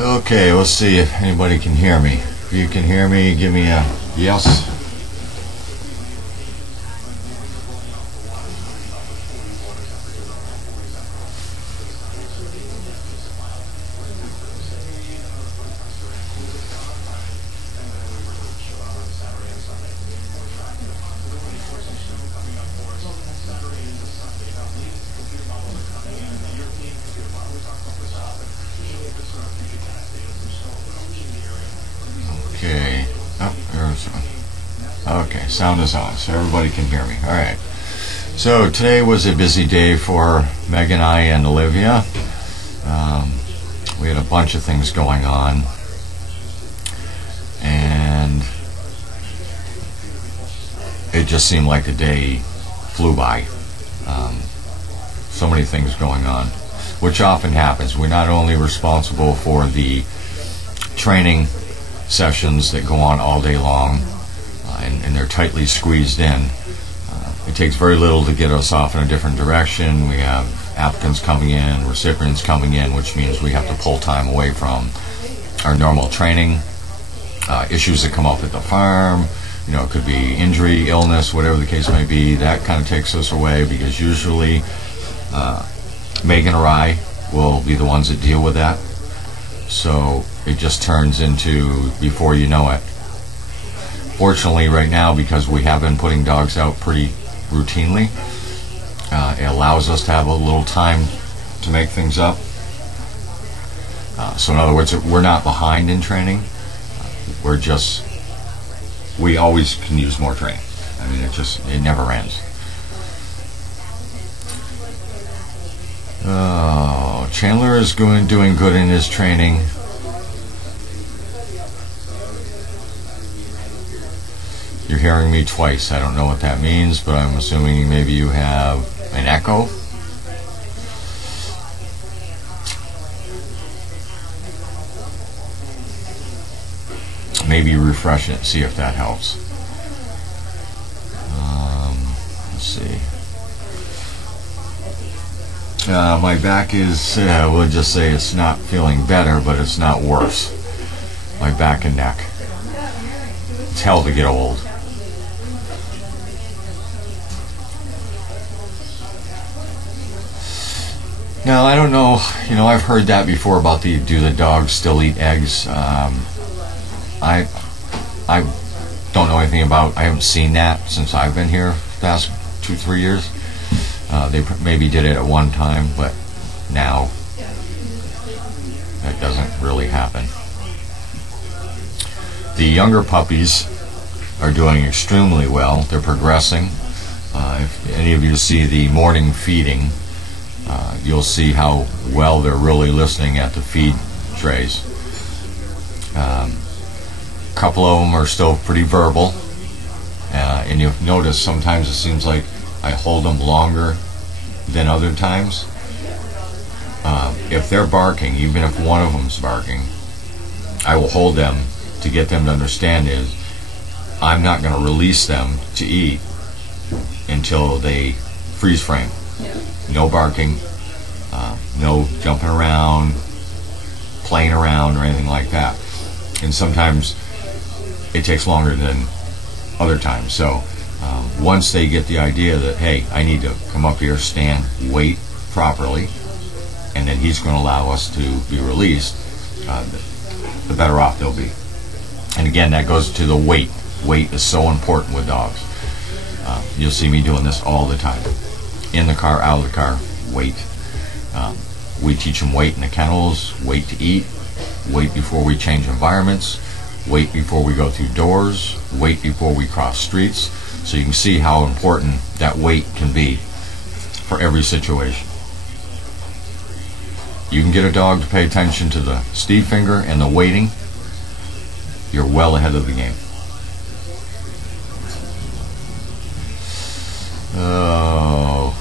Okay, let's see if anybody can hear me. If you can hear me, give me a yes. Okay. Oh, there's okay, sound is on, so everybody can hear me. Alright. So today was a busy day for Meg and I and Olivia. We had a bunch of things going on, and it just seemed like the day flew by. So many things going on, which often happens. We're not only responsible for the training sessions that go on all day long, and they're tightly squeezed in. It takes very little to get us off in a different direction. We have applicants coming in, recipients coming in, which means we have to pull time away from our normal training. Issues that come up at the farm, you know, it could be injury, illness, whatever the case may be. That kind of takes us away, because usually Megan or I will be the ones that deal with that. So it just turns into, before you know it. Fortunately, right now, because we have been putting dogs out pretty routinely, it allows us to have a little time to make things up. So in other words, we're not behind in training. We always can use more training. I mean, it never ends. Oh, Chandler is doing good in his training. You're hearing me twice. I don't know what that means, but I'm assuming maybe you have an echo. Maybe refresh it, see if that helps. Let's see. My back is, we'll just say it's not feeling better, but it's not worse. My back and neck. It's hell to get old. Now, I don't know, I've heard that before about do the dogs still eat eggs? I don't know anything about, I haven't seen that since I've been here the past 2-3 years. They maybe did it at one time, but now that doesn't really happen. The younger puppies are doing extremely well. They're progressing. If any of you see the morning feeding, you'll see how well they're really listening at the feed trays. A couple of them are still pretty verbal, and you'll notice sometimes it seems like I hold them longer than other times. If they're barking, even if one of them's barking, I will hold them to get them to understand is I'm not going to release them to eat until they freeze frame. No barking, no jumping around, playing around, or anything like that. And sometimes it takes longer than other times. So once they get the idea that, hey, I need to come up here, stand, wait properly, and then he's going to allow us to be released, the better off they'll be. And again, that goes to the weight. Weight is so important with dogs. You'll see me doing this all the time. In the car, out of the car, weight. We teach them weight in the kennels, weight to eat, weight before we change environments, weight before we go through doors, weight before we cross streets. So you can see how important that weight can be for every situation. You can get a dog to pay attention to the Steve finger and the weighting, you're well ahead of the game. Oh,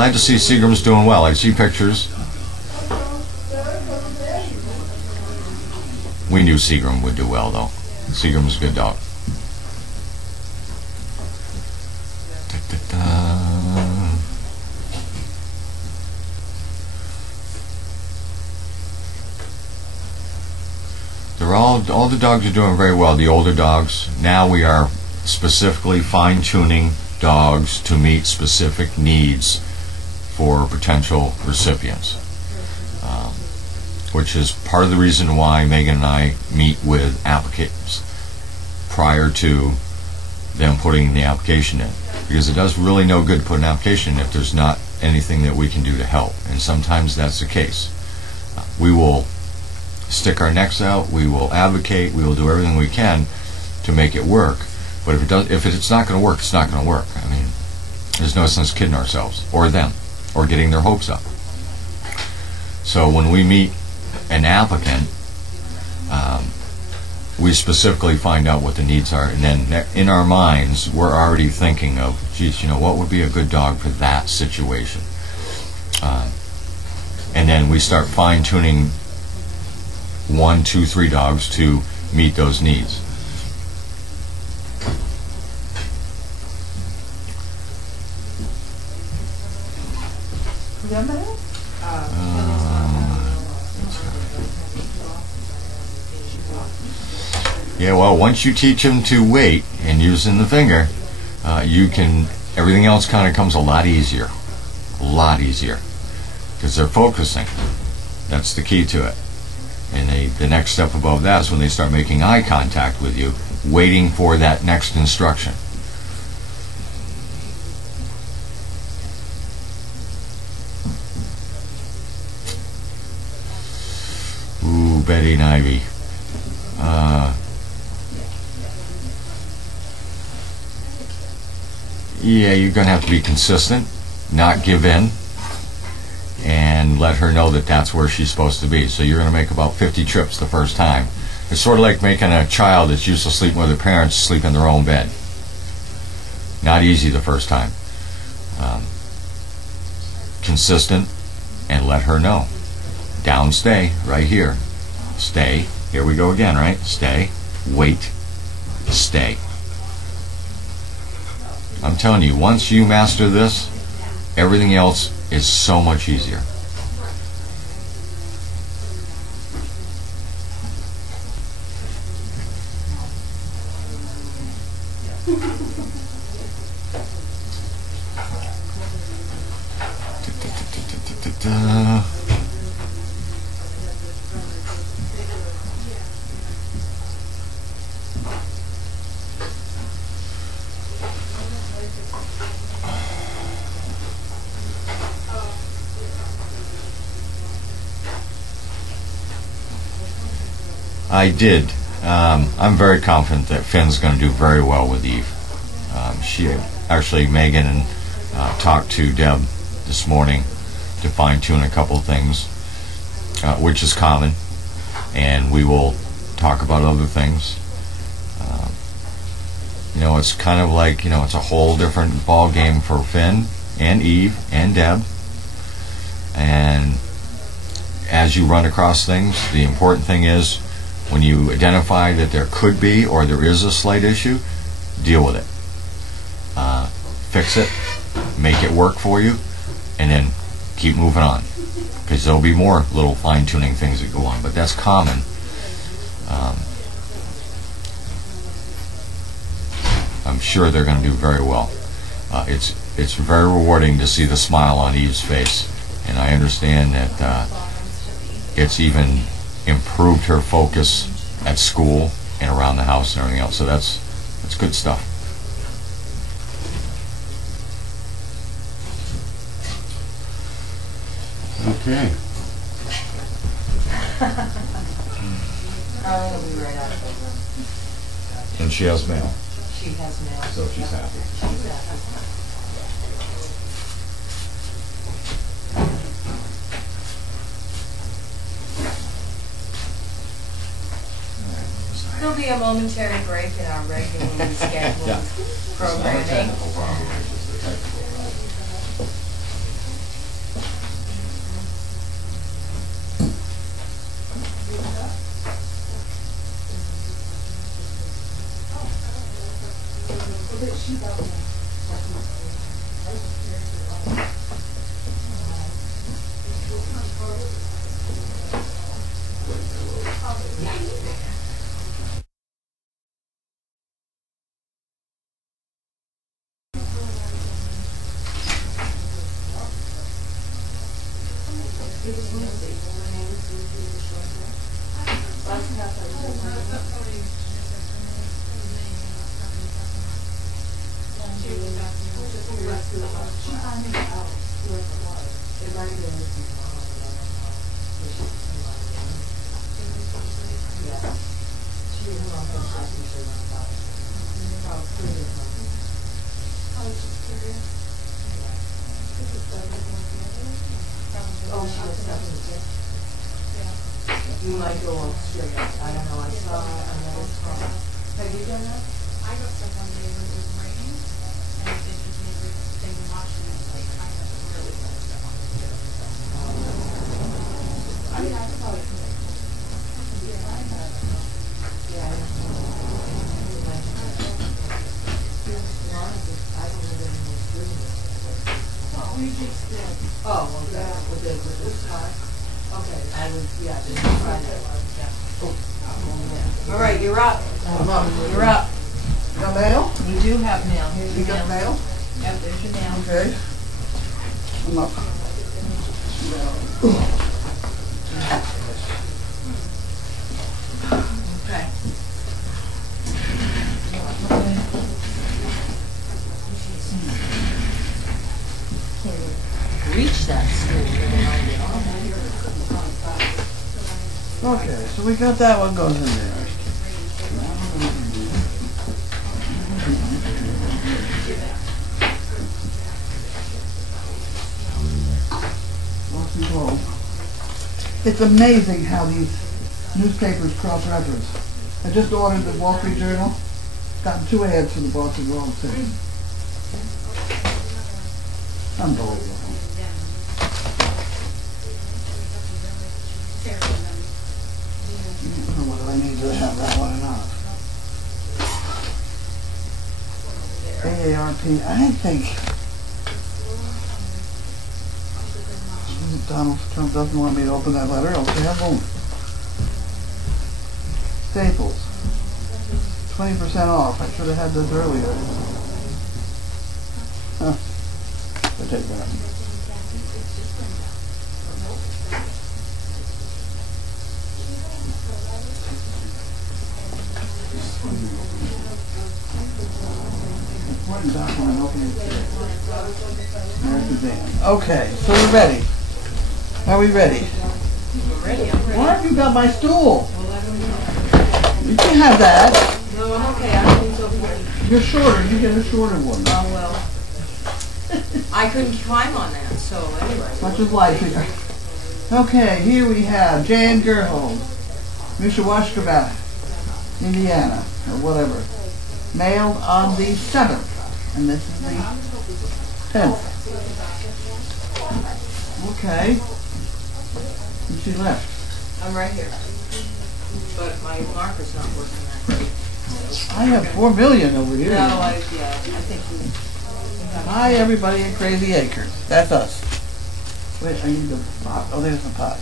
glad to see Seagram's doing well. I see pictures. We knew Seagram would do well, though. Seagram's a good dog. They're all the dogs are doing very well. The older dogs. Now we are specifically fine-tuning dogs to meet specific needs for potential recipients, which is part of the reason why Megan and I meet with applicants prior to them putting the application in, because it does really no good to put an application in if there's not anything that we can do to help, and sometimes that's the case. We will stick our necks out, we will advocate, we will do everything we can to make it work, but if it's not going to work, it's not going to work. I mean, there's no sense kidding ourselves or them or getting their hopes up. So when we meet an applicant, we specifically find out what the needs are, and then in our minds we're already thinking of, geez, what would be a good dog for that situation, and then we start fine-tuning 1, 2, 3 dogs to meet those needs. Yeah, well, once you teach them to wait and using the finger, everything else kind of comes a lot easier, because they're focusing. That's the key to it. And the next step above that is when they start making eye contact with you, waiting for that next instruction. Ooh, Betty and Ivy. Yeah, you're going to have to be consistent, not give in, and let her know that that's where she's supposed to be. So you're going to make about 50 trips the first time. It's sort of like making a child that's used to sleeping with their parents sleep in their own bed. Not easy the first time. Consistent, and let her know. Down, stay, right here. Stay. Here we go again, right? Stay. Wait. Stay. I'm telling you, once you master this, everything else is so much easier. I did. I'm very confident that Finn's going to do very well with Eve. Megan and talked to Deb this morning to fine-tune a couple of things, which is common, and we will talk about other things. It's kind of like, it's a whole different ball game for Finn and Eve and Deb, and as you run across things, the important thing is, when you identify that there could be or there is a slight issue, deal with it. Fix it, make it work for you, and then keep moving on. Because there'll be more little fine-tuning things that go on, but that's common. I'm sure they're going to do very well. It's very rewarding to see the smile on Eve's face, and I understand that it's even improved her focus at school and around the house and everything else. So that's good stuff. Okay. Carlene will be right out of the room. And she has mail. She has mail. So she's happy. She's happy. There'll be a momentary break in our regularly scheduled programming. You might go on straight up. I don't know. I saw another car. Have you done that? I got stuck one day when it was raining, and it just made they were watching it like kind of really bad stuff on the video. I mean, I saw it. Yeah, I don't know. Yeah, I don't know. I don't know if anyone's doing it. Oh, we just did. Oh, well, yeah, with this car. Okay, I didn't try that one, yeah. Oh. All right, you're up. You're up. You got mail? You do have mail. Here's You your got mail? Yep, there's your mail. Okay. I'm up. Okay. Reach that school. Okay, so we got that one goes in there. Boston Globe. It's amazing how these newspapers cross-reference. I just ordered the Wall Street Journal. Gotten 2 ads for the Boston Globe too. Unbelievable. I don't know whether I need to have that one or not. AARP, I think Donald Trump doesn't want me to open that letter, else I won't. Staples, 20% off. I should have had this earlier. Huh. I'll take that. Important document opening today. American Dan. Okay, so we're ready. Are we ready? Ready, I'm ready. Why have you got my stool? Well, I don't know. You can have that. No, I'm okay. I don't think so. You're shorter. You get a shorter one. Oh, well. I couldn't climb on that, so anyway. Much as life here. Okay, here we have Jan Gerhold, Mishawashkabat, Indiana, or whatever. Mailed on the 7th. And this is the 10th. Okay. And she left. I'm right here. But my marker's not working that great. I have 4 million over here. No, I think we have. Hi, everybody at Crazy Acres. That's us. Wait, I need the pot. Oh, there's the pot.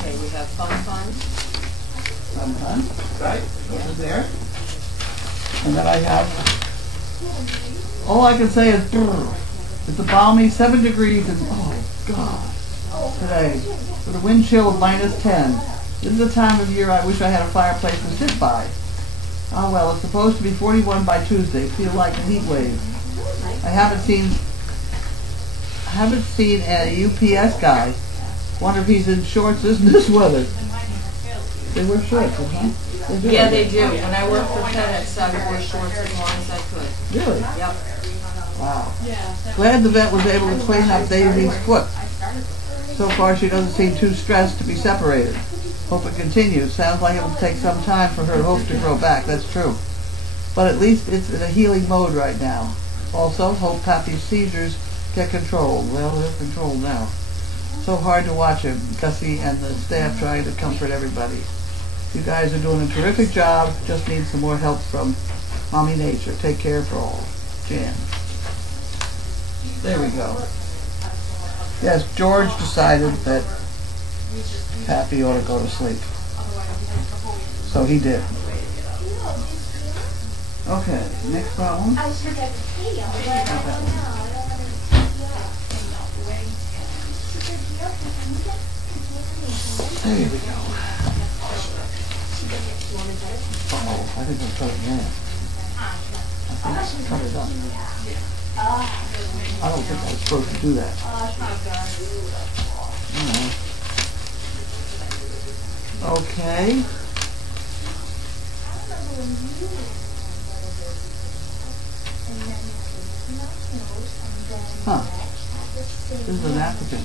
Okay, we have fun. Right. Over there. And then I have, all I can say is, brr. It's a balmy 7 degrees and, oh God, today, with a wind chill of -10. This is the time of year I wish I had a fireplace to sit by. Oh well, it's supposed to be 41 by Tuesday. Feel like a heat wave. I haven't seen a UPS guy. Wonder if he's in shorts in this weather. They wear shorts, huh? They do. Yeah, they do. When I worked for FedEx, I wore shorts as long as I could. Really? Yep. Wow. Glad the vet was able to clean up Daisy's foot. So far, she doesn't seem too stressed to be separated. Hope it continues. Sounds like it will take some time for her hoof to grow back. That's true. But at least it's in a healing mode right now. Also, hope Pappy's seizures get controlled. Well, they're controlled now. So hard to watch him, Gussie and the staff trying to comfort everybody. You guys are doing a terrific job. Just need some more help from Mommy Nature, take care for all. Jan. There we go. Yes, George decided that Pappy ought to go to sleep. So he did. Okay, next problem. There we go. Uh-oh, I think I'll cut it now. I think cut it up. I don't think I was supposed to do that. Okay. Huh. This is an applicant.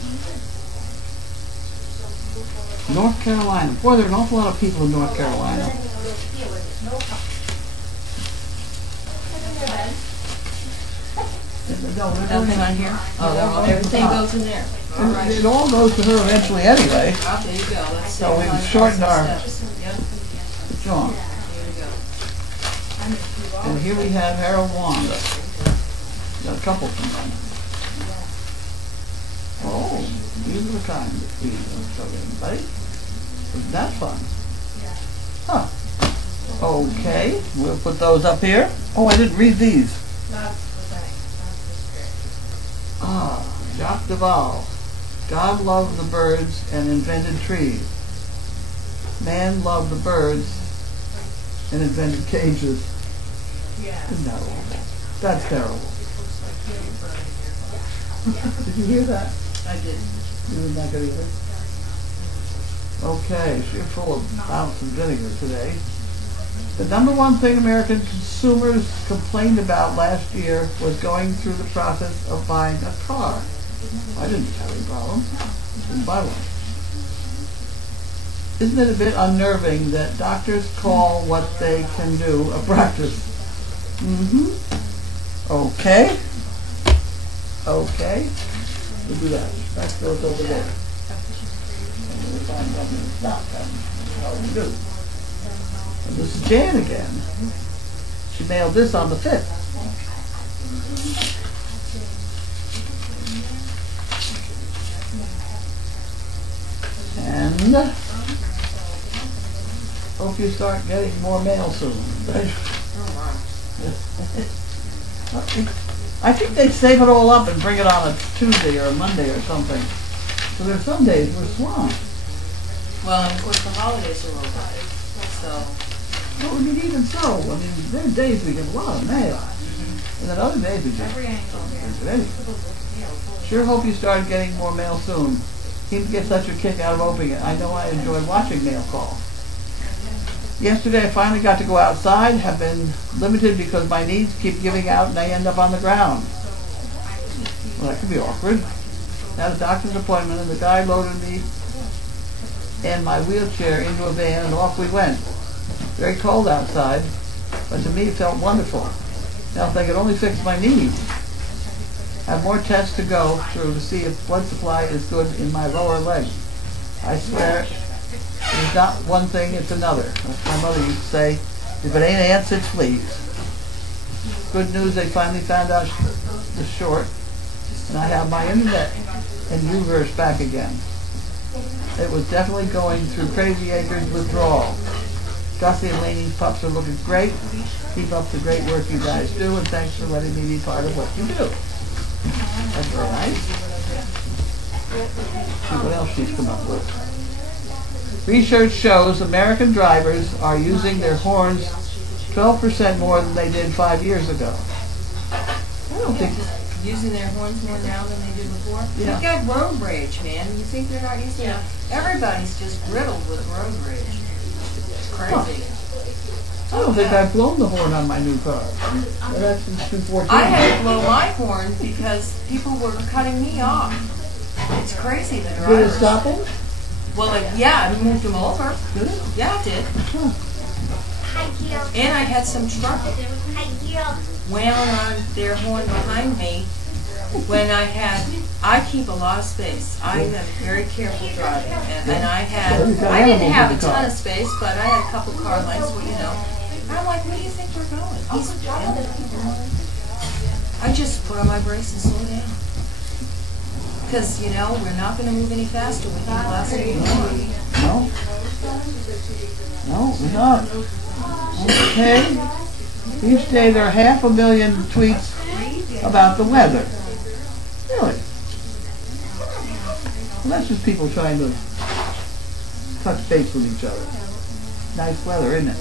North Carolina. Boy, there are an awful lot of people in North Carolina. Nothing on here? Oh, everything goes in there. It all goes to her eventually anyway. Oh, there you go. Let's see. So we've shortened our John. And here we have Harold Wanda. Got a couple from them. Oh, these are the kind that we don't show anybody. Isn't that fun? Huh. Okay, we'll put those up here. Oh, I didn't read these. Ah, Jacques Duval. God loved the birds and invented trees. Man loved the birds and invented cages. Isn't that awful? That's terrible. Did you hear that? I did. You didn't like it either? Okay, so you're full of bounce and vinegar today. The number one thing American consumers complained about last year was going through the process of buying a car. I didn't have any problem. Didn't buy one. Isn't it a bit unnerving that doctors call what they can do a practice? Okay. Okay. We'll do that. That goes over there. And we'll find out when it's not. That's how we do. And this is Jan again. She mailed this on the 5th. And hope you start getting more mail soon. Right? I think they'd save it all up and bring it on a Tuesday or a Monday or something. So there's some days we're swamped. Well, and of course the holidays are over. So. Well, I mean, even so, I mean, there's days we get a lot of mail. And then other days we just don't get anything. Sure hope you start getting more mail soon. Seem to get such a kick out of opening it. I know I enjoy watching Mail Call. Yesterday I finally got to go outside, have been limited because my knees keep giving out and I end up on the ground. Well, that could be awkward. Had a doctor's appointment and the guy loaded me and my wheelchair into a van and off we went. Very cold outside, but to me it felt wonderful. Now if they could only fix my knees. I have more tests to go through to see if blood supply is good in my lower leg. I swear, it's not one thing, it's another. As my mother used to say, if it ain't ants, it's fleas. Good news, they finally found out the short, and I have my internet and Uverse back again. It was definitely going through Crazy Acres withdrawal. Gussie and Laney's pups are looking great. Keep up the great work you guys do, and thanks for letting me be part of what you do. That's very nice. See what else she's come up with. Research shows American drivers are using their horns 12% more than they did 5 years ago. I don't think... Using their horns more now than they did before? Yeah. You've got road rage, man. You think they're not using it? Everybody's just riddled with road rage. It's crazy. I don't think I've blown the horn on my new car. That's since 214. I had to blow my horn because people were cutting me off. It's crazy, the drivers. Did it stop them? Well, yeah, I moved them over. Did it? Yeah, it did. Huh. And I had some truck wailing on their horn behind me when I keep a lot of space. I am very careful driving, and I didn't have a ton of space, but I had a couple car lengths, well, you know. I'm like, where do you think we're going? Oh, down. I just put on my brakes and slow down. Because, you know, we're not going to move any faster with the last anymore. No. No, we're not. Okay. Each day there are 500,000 tweets about the weather. Really? Well, that's just people trying to touch base with each other. Nice weather, isn't it?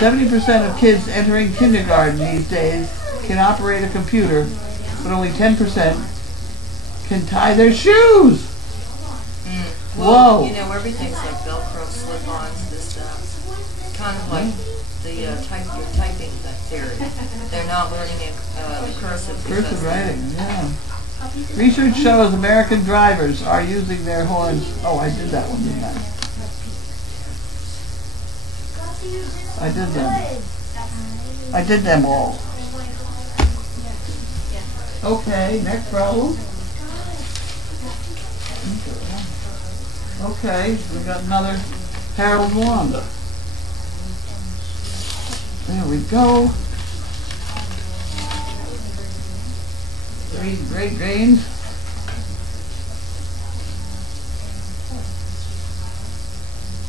70% of kids entering kindergarten these days can operate a computer, but only 10% can tie their shoes. Well, Whoa. you know, everything's like Velcro slip-ons, this stuff. Kind of like the your typing theory. They're not learning the cursive. Cursive writing, yeah. Research shows American drivers are using their horns. Oh, I did that one, didn't I? I did them. I did them all. Okay, next problem. Okay, we got another Harold Wanda. There we go. Great grains.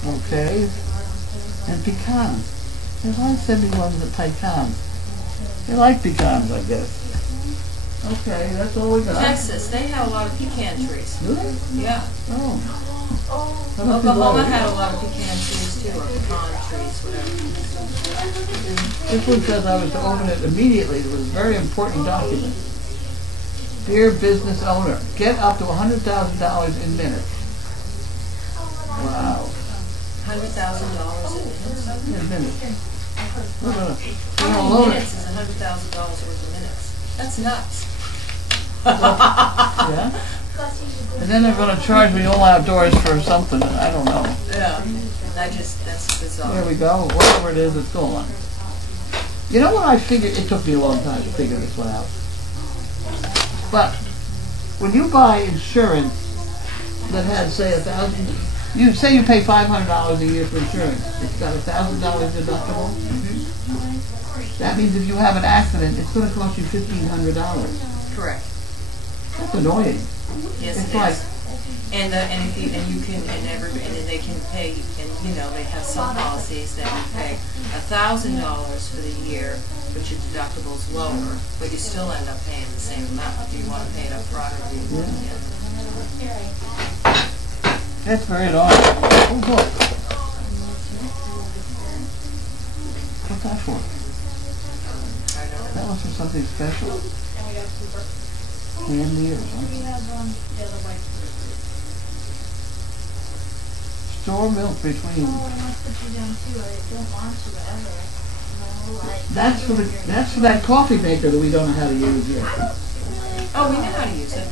Okay. And pecans. There's a lot of semi-ones that pecans. They like pecans, I guess. Okay, that's all we got. Texas, they have a lot of pecan trees. Do they? Yeah. Oh. Oklahoma had a lot of pecan trees too, or pecan trees, whatever. This one says I was to open it immediately. It was a very important document. Dear business owner, get up to $100,000 in minutes. Wow. $100,000 In minutes. How many minutes is $100,000 worth of minutes? That's nuts. Yeah? And then they're going to charge me all outdoors for something. I don't know. Yeah. That's bizarre. There we go. Whatever it is, it's going. You know what I figured? It took me a long time to figure this one out. But when you buy insurance that has, say, $1,000, you say you pay $500 a year for insurance. It's got $1,000 deductible. Mm-hmm. That means if you have an accident, it's going to cost you $1,500. Correct. That's annoying. Yes, it's it like, is. And they can pay, and you know they have some policies that you pay $1,000 for the year, but your deductible is lower, but you still end up paying the same amount. Do you want to pay it up front or do you want to get it? That's very annoying. Oh, look. What's that for? I know. That was for something special. Candy or something. Store milk between. That's for that coffee maker that we don't know how to use yet. Oh, we know how to use it.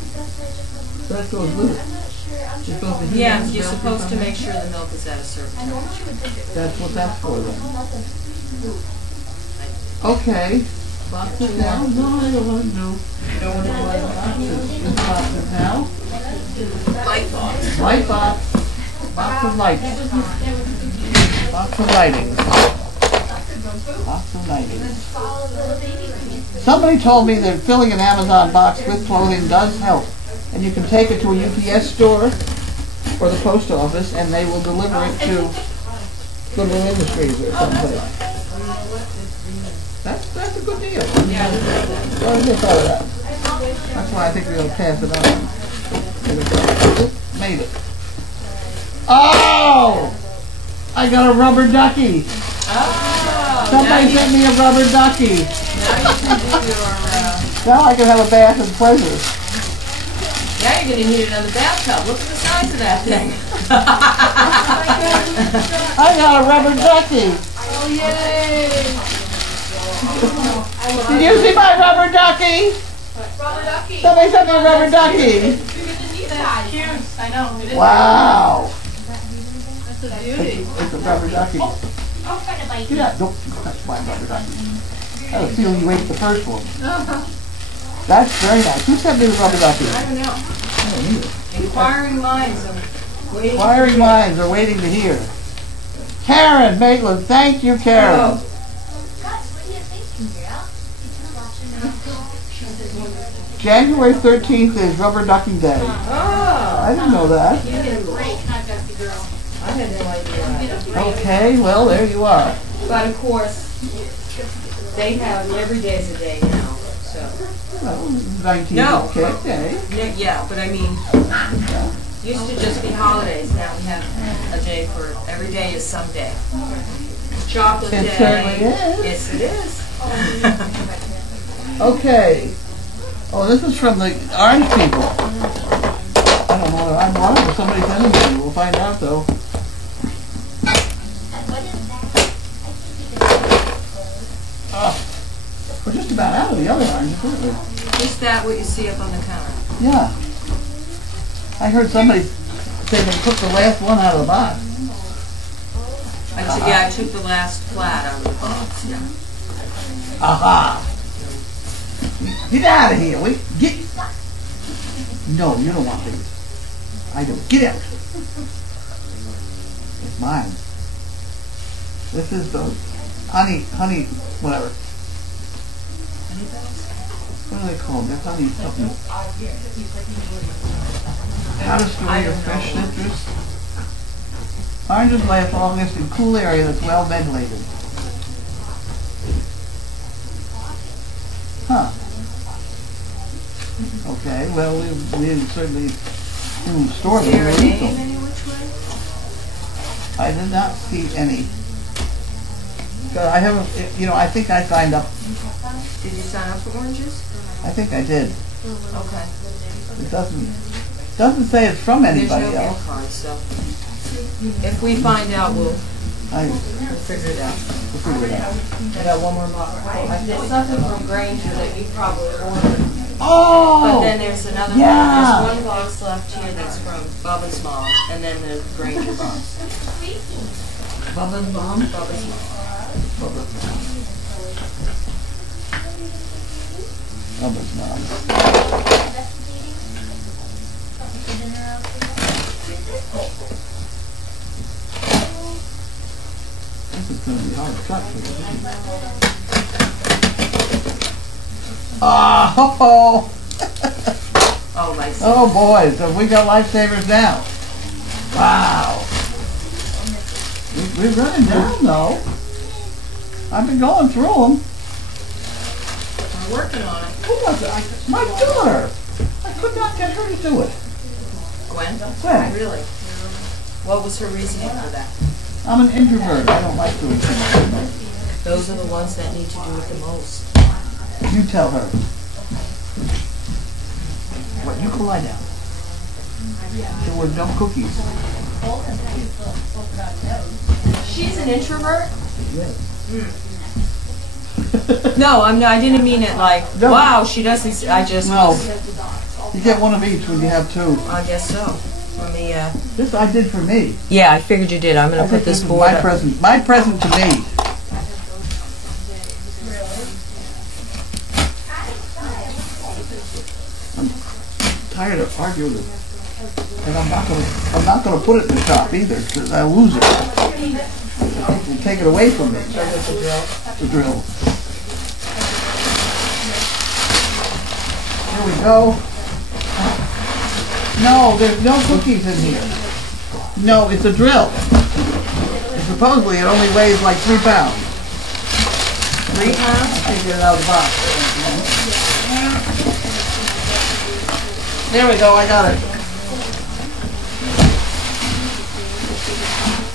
That goes with it. You're supposed to heat Yeah, the you're milk or supposed to something? make sure the milk is at a certain temperature. That's what that's for then. Okay. Boxes now? No, I don't want to do. You don't want to do boxes. This box is now. Light box. Light box. Box of lights. Box of lighting. Box of lighting. Somebody told me that filling an Amazon box with clothing does help. And you can take it to a UPS store or the post office and they will deliver it to Goodwill Industries or someplace. That's a good deal. Yeah. Well, I just thought of that. That's why I think we're going to pass it on. Made it. Oh! I got a rubber ducky. Oh, Somebody sent me a rubber ducky. now you can do your, Now I can have a bath and pleasure. now you're going to need another bathtub. Look at the size of that thing. I got a rubber ducky. Oh, yay! Did you see my rubber ducky? Rubber ducky. Somebody sent me a rubber ducky. That's cute. I know. Wow. That's a beauty. It's a rubber ducky. I'll try to bite Yeah, don't touch my rubber ducky. I have a feeling you ate the first one. That's very nice. Who sent me the rubber ducky? I don't know. I don't either. Inquiring minds are waiting. Inquiring minds are waiting to hear. Karen Maitland, thank you, Karen. Oh, January 13th is Rubber Ducking Day. Oh, I didn't know that. you get a break. I had no idea. Okay, well, there you are. But of course, they have every day's a day now, so. Well, 19th No. is Cake Day. Yeah, but I mean, used to just be holidays. Now we have a day for, every day is some day. Chocolate It day. certainly is. Yes, it is. Okay. Oh, this is from the orange people. I don't know whether I'm one or somebody sending it. We'll find out though. Oh, we're just about out of the other oranges, aren't we? Is that what you see up on the counter? Yeah. I heard somebody say they took the last one out of the box. Yeah, I took the last flat out of the box, yeah. Aha! Get out of here! Wait, get. No, you don't want these. I don't. Get out! It's mine. This is the honey, whatever. What are they called? They're honey something. How to store your fresh citrus. Oranges last longest in cool area that's well ventilated. Huh. Okay, well, we certainly store Is them. there a We eat name them. any which way? I did not see any. 'Cause I haven't, I think I signed up. Did you sign up for oranges? I think I did. Okay. It doesn't say it's from There's anybody no else. gift card, so if we find out, we'll We'll figure it out. figure it out. I got one more box. I did something from Granger that you probably ordered. Oh! But then there's another yeah. there's one box left here that's from Bubba's mom, and then the Granger box. Bubba's mom? Bubba's mom. Bubba's mom. Bubba's mom. This is going to be hard to cut for you. Ah, ho, ho. Oh, my. Oh, boys, have we got lifesavers now? Wow. We're running down, though. I've been going through them. We're working on it. Who was it? My daughter. I could not get her to do it. Gwen? Gwen. Really? What was her reasoning for that? I'm an introvert. I don't like doing things. Those are the ones that need to do it the most. You tell her. What? You can lie down. There were no cookies. She's an introvert? Yes. No, I didn't mean it like, No. wow, she doesn't, I just, No. You get one of each when you have two. I guess so. Let me, This I did for me. yeah, I figured you did. I'm going I to put think this is board my up. present. My present to me. I'm tired of arguing with, and I'm not gonna put it in the shop either because I lose it. People take it away from me. The drill. Here we go. No, there's no cookies in here. No, it's a drill. And supposedly it only weighs like 3 pounds. 3 pounds? Take it out of the box. There we go, I got it.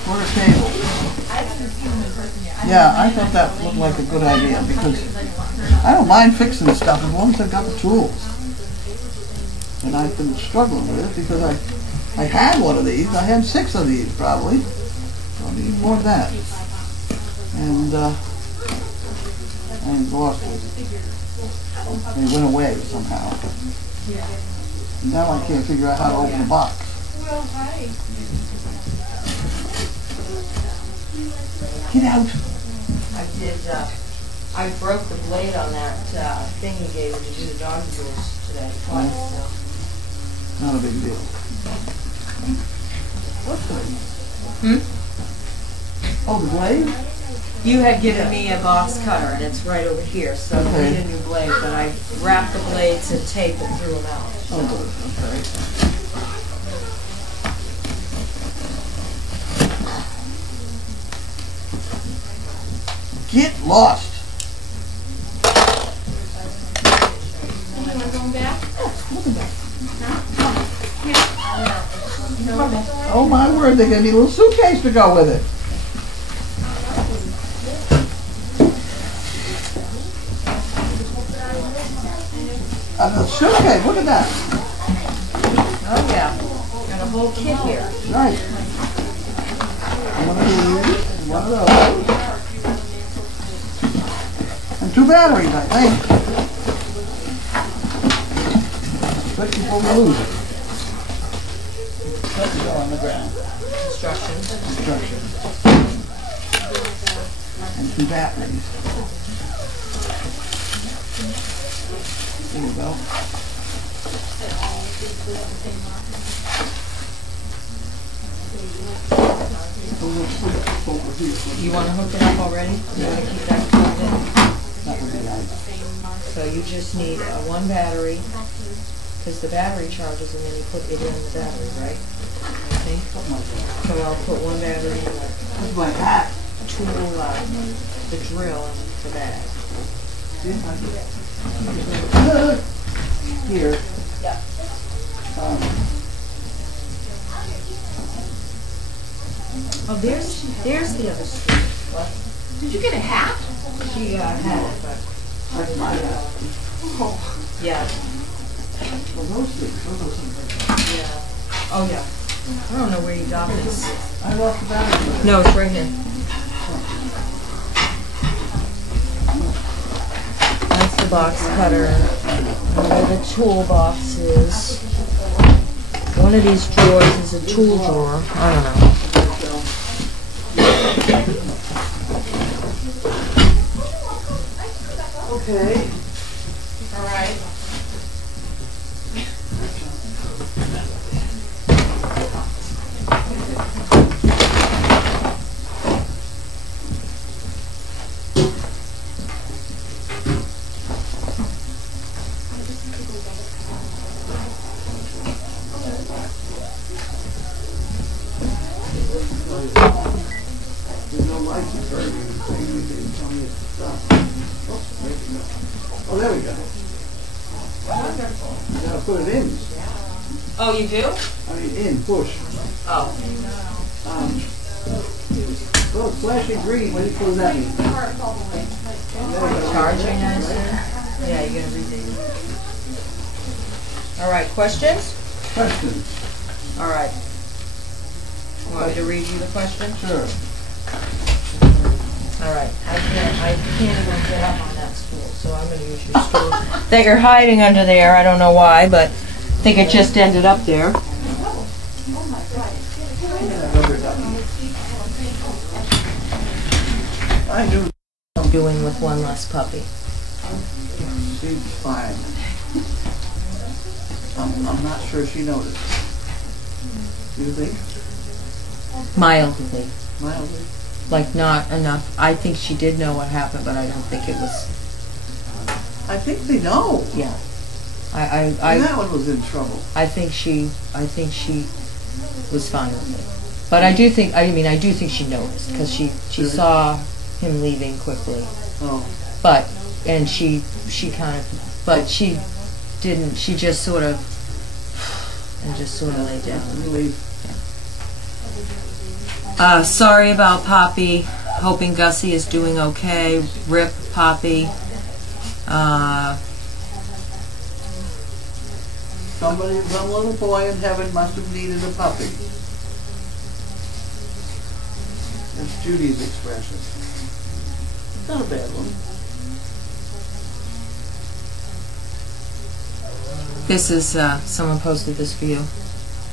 Quarter table. Yeah, I thought that looked like a good idea because I don't mind fixing stuff as long as I've got the tools. And I've been struggling with it because I had one of these. I had 6 of these probably. So I need more of that. And I lost it. They went away somehow. And now I can't figure out how to open the box. Get out. I did, I broke the blade on that thing you gave her to do the doggy doors today. Twice, so. Not a big deal. What's the... Oh, the blade? You had given me a box cutter, and it's right over here, so we Okay. need a new blade, but I wrapped the blades in tape and threw them out. Oh, good. Okay. Get lost. Oh my word, they gave me a little suitcase to go with it. A suitcase, look at that. Oh, yeah. Got a whole kit here. Nice. One of these, one of those. And 2 batteries, I think. Quick before we lose it. Let it go on the ground. Instructions. Instructions. And 2 batteries. There you go. You want to hook it up already? You want to keep that plugged in? That would be nice. So you just need 1 battery, because the battery charges and then you put it in the battery, right? I think. So I'll put 1 battery in That's my hat. the tool, the drill, and the bag. Here. Yeah. Oh, there's the other street. What? Did you get a hat? She had it, but That's my hat. yeah, Well, those things. yeah. Oh yeah. I don't know where you got this. I lost the battery. No, it's right here. That's the box cutter. And where the toolbox is. One of these drawers is a tool drawer. I don't know. Okay. All right. There's no license or anything. They didn't tell me it's stuff. Oh, there we go. You gotta put it in. Oh, you do? I mean, in, push. Oh. Oh, it's flashing green. What does that mean? Charging, I assume? Yeah, you're gonna read these. All right, questions? Questions? All right. Want me to read you the question? Sure. All right. I can't even get up on that stool, so I'm going to use your stool. That you're hiding under there. I don't know why, but I think it just ended up there. I do. I'm doing with one less puppy. She's fine. I'm not sure she noticed. You think? Mildly. Mildly? Like not enough. I think she did know what happened, but I don't think it was. I think they know. Yeah. And that one was in trouble. I think she was fine with it. But I do think she noticed because she Really? saw him leaving quickly. Oh. But and she kind of, but she didn't. She just sort of laid down. Really? Sorry about Poppy. Hoping Gussie is doing okay. Rip Poppy. Some little boy in heaven must have needed a puppy. That's Judy's expression. Not a bad one. This is someone posted this for you.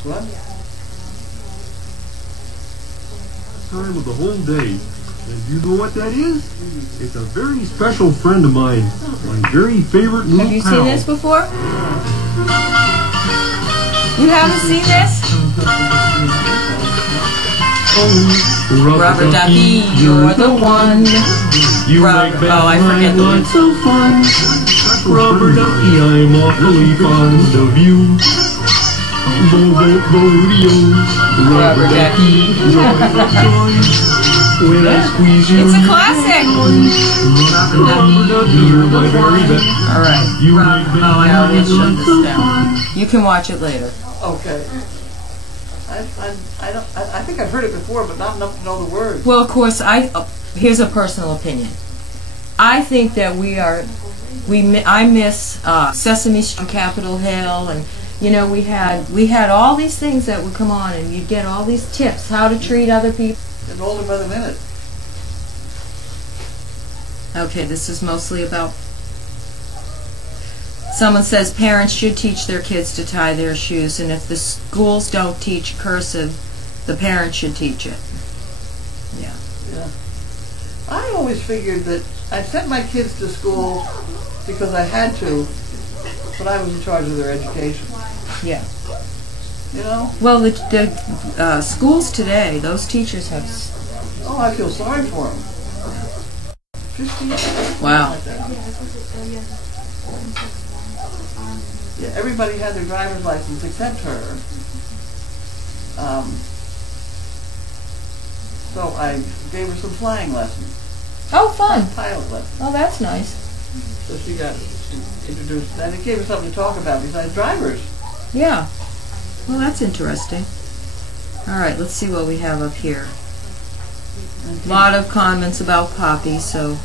What? Time of the whole day. And you know what that is? It's a very special friend of mine. My very favorite little Have you pal. seen this before? You haven't seen this? Oh, Rubber ducky, you're the one. You Rub- make bad oh, I forget the lots of fun. Rubber ducky, I'm awfully fond of you. Bo-bo-bo-deo. Rubber ducky, joy of joy. When I squeeze you, It's a classic. Rubber ducky, you're my very best. All right. You make bad Now let's shut lots this of down. fun. You can watch it later. Okay. I think I've heard it before, but not enough to know the words. Well, of course, here's a personal opinion. I think that I miss Sesame Street, Capitol Hill, and you know we had all these things that would come on, and you'd get all these tips how to treat other people. It's older by the minute. Okay, this is mostly about. Someone says parents should teach their kids to tie their shoes, and if the schools don't teach cursive, the parents should teach it. Yeah. Yeah. I always figured that I sent my kids to school because I had to, but I was in charge of their education. Yeah. You know? Well, the schools today, those teachers have. Oh, I feel sorry for them. 15 years. Wow. Like that. Yeah, everybody had their driver's license except her. So I gave her some flying lessons. Oh, fun. Pilot lessons. Oh, that's nice. So she got introduced, and it gave her something to talk about besides drivers. Yeah. Well, that's interesting. All right, let's see what we have up here. A lot of comments about Poppy, so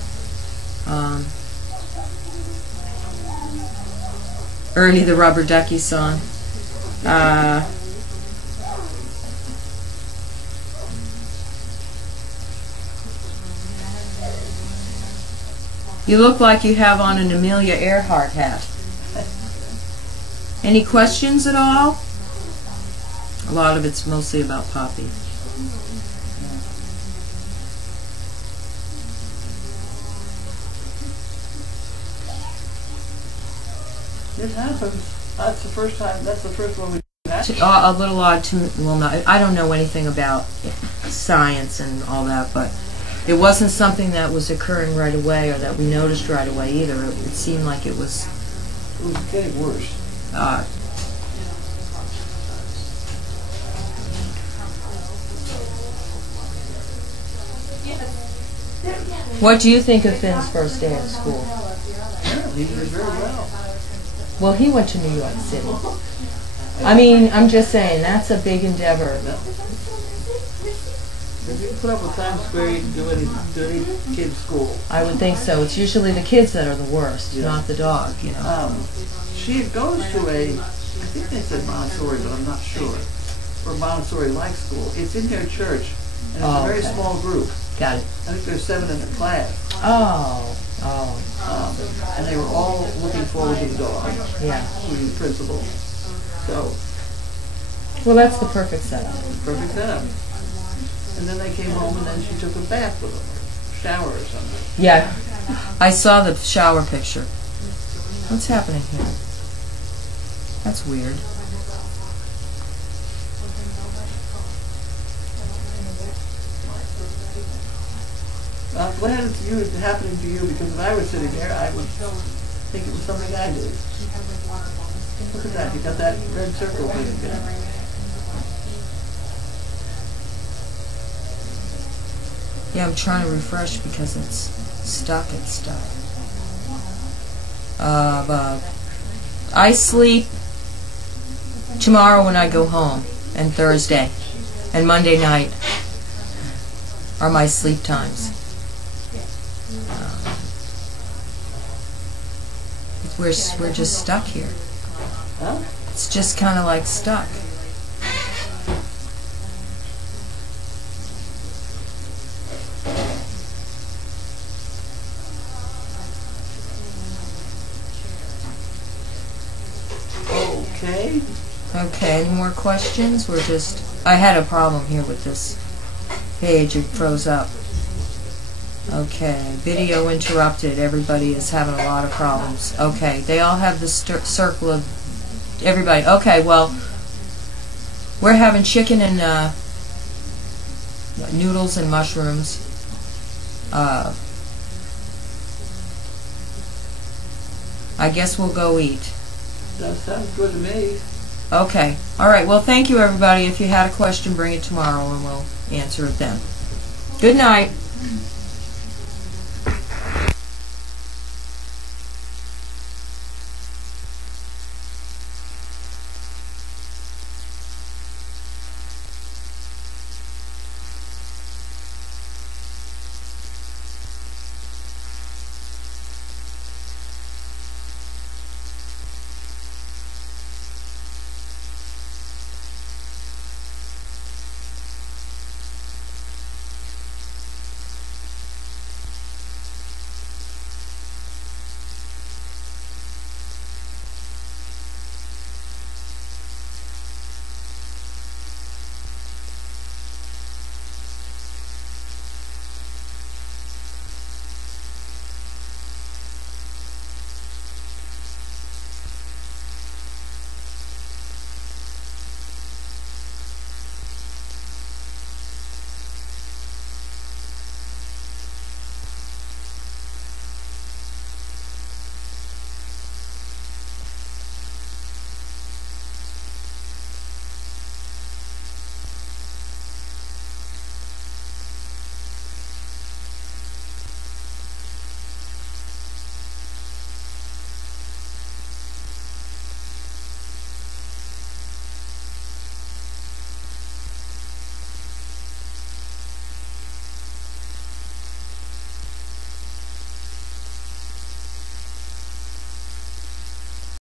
Ernie the Rubber Ducky song. You look like you have on an Amelia Earhart hat. Any questions at all? A lot of it's mostly about Poppy. It happens. That's the first time. That's the first one we had. A little odd to me. Well, no, I don't know anything about science and all that, but it wasn't something that was occurring right away or that we noticed right away either. It seemed like it was. It was getting worse. What do you think of Finn's first day at school? Apparently, he did very well. Well, he went to New York City. I mean, I'm just saying, that's a big endeavor. If you put up with Times Square, you can do any kid's school. I would think so. It's usually the kids that are the worst, Yeah. not the dog, you know. She goes to I think they said Montessori, but I'm not sure, or Montessori-like school. It's in their church, and it's a very okay. small group. Got it. I think there's 7 in the class. Oh. And they were all looking forward to the dog, Yeah. including the principal. So, Well, that's the perfect setup. perfect setup. And then they came home, and then she took a bath with them, or shower or something. Yeah. I saw the shower picture. What's happening here? That's weird. I'm glad it's happening to you, because if I was sitting there, I would think it was something I did. Look at that, you got that red circle thing again. Yeah, I'm trying to refresh because it's stuck and stuff. I sleep tomorrow when I go home, and Thursday, and Monday night are my sleep times. We're just stuck here. Huh? It's just kind of like stuck. Okay. Okay, any more questions? I had a problem here with this page. It froze up. Okay, video interrupted. Everybody is having a lot of problems. Okay, they all have the circle of everybody. Okay, well, we're having chicken and noodles and mushrooms. I guess we'll go eat. That sounds good to me. Okay. All right. Well, thank you, everybody. If you had a question, bring it tomorrow, and we'll answer it then. Good night.